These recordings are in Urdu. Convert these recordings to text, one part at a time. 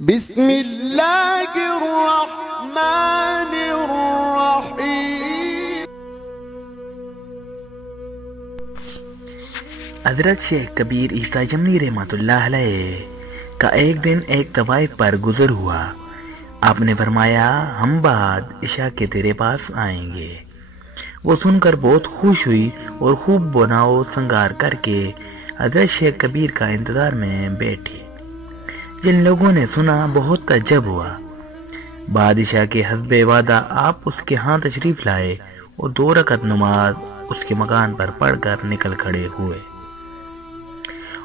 بسم اللہ الرحمن الرحیم۔ حضرت شیخ کبیر عیسیٰ جمنی رحمۃ اللہ علیہ کا ایک دن ایک طوائف پر گزر ہوا۔ آپ نے فرمایا ہم بعد عشاء کے تیرے پاس آئیں گے۔ وہ سن کر بہت خوش ہوئی اور خوب بناؤ سنگار کر کے حضرت شیخ کبیر کا انتظار میں بیٹھی۔ جن لوگوں نے سنا بہت تعجب ہوا۔ بعد عشاء کے حسب وعدہ آپ اس کے ہاں تشریف لائے اور 2 رکعت نماز اس کے مکان پر پڑھ کر نکل کھڑے ہوئے۔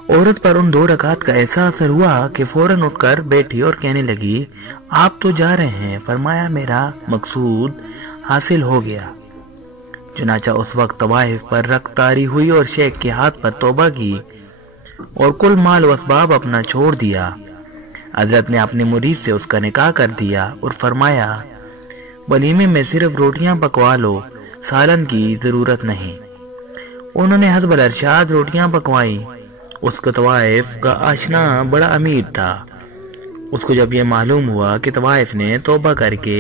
عورت پر ان 2 رکعت کا احساس ہوا کہ فوراً اٹھ کر بیٹھی اور کہنے لگی آپ تو جا رہے ہیں۔ فرمایا میرا مقصود حاصل ہو گیا۔ چنانچہ اس وقت طوائف پر رخ طاری ہوئی اور شیخ کے ہاتھ پر توبہ کی اور کل مال و اسباب اپنا چھوڑ دیا۔ حضرت نے اپنے مرید سے اس کا نکاح کر دیا اور فرمایا ولیمے میں صرف روٹیاں پکوا لو، سالن کی ضرورت نہیں۔ انہوں نے حسب الارشاد روٹیاں پکوائی۔ اس کو طوائف کا آشنا بڑا امیر تھا۔ اس کو جب یہ معلوم ہوا کہ طوائف نے توبہ کر کے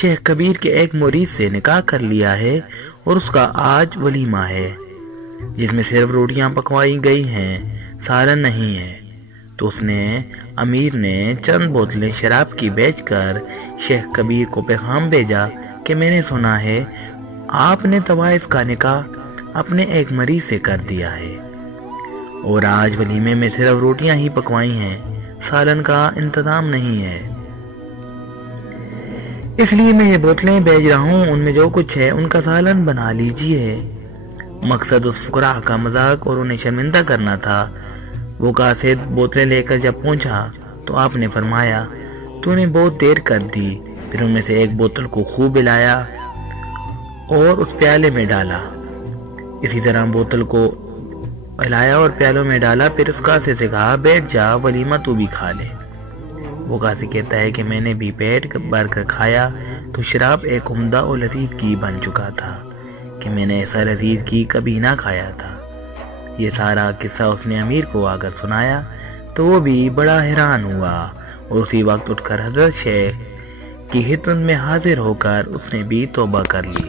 شیخ کبیر کے ایک مرید سے نکاح کر لیا ہے اور اس کا آج ولیمہ ہے جس میں صرف روٹیاں پکوائی گئی ہیں، سالن نہیں ہے، تو اس نے امیر نے چند بوتلیں شراب کی بیچ کر شیخ کبیر کو پیغام بھیجا کہ میں نے سنا ہے آپ نے طوائف کا نکاح اپنے ایک مریض سے کر دیا ہے اور آج ولیمے میں صرف روٹیاں ہی پکوائی ہیں، سالن کا انتظام نہیں ہے، اس لیے میں یہ بوتلیں بھیج رہا ہوں، ان میں جو کچھ ہے ان کا سالن بنا لیجئے۔ مقصد اس فقراء کا مذاق اور انہیں شرمندہ کرنا تھا۔ وہ قاصد بوتلیں لے کر جب پہنچا تو آپ نے فرمایا تو نے بہت دیر کر دی۔ پھر ان میں سے ایک بوتل کو خوب ہلایا اور اس پیالے میں ڈالا۔ اسی طرح بوتل کو ہلایا اور پیالوں میں ڈالا۔ پھر اس قاصد سے کہا بیٹھ جا، ولیمہ تو بھی کھا لے۔ وہ قاصد کہتا ہے کہ میں نے بھی پیٹ بھر کر کھایا تو شراب ایک عمدہ اور لذیذ کی بن چکا تھا کہ میں نے ایسا لذیذ کی کبھی نہ کھایا تھا۔ یہ سارا قصہ اس نے امیر کو آ کر سنایا تو وہ بھی بڑا حیران ہوا اور اسی وقت اٹھ کر حضرت شیخ کی خدمت میں حاضر ہو کر اس نے بھی توبہ کر لی۔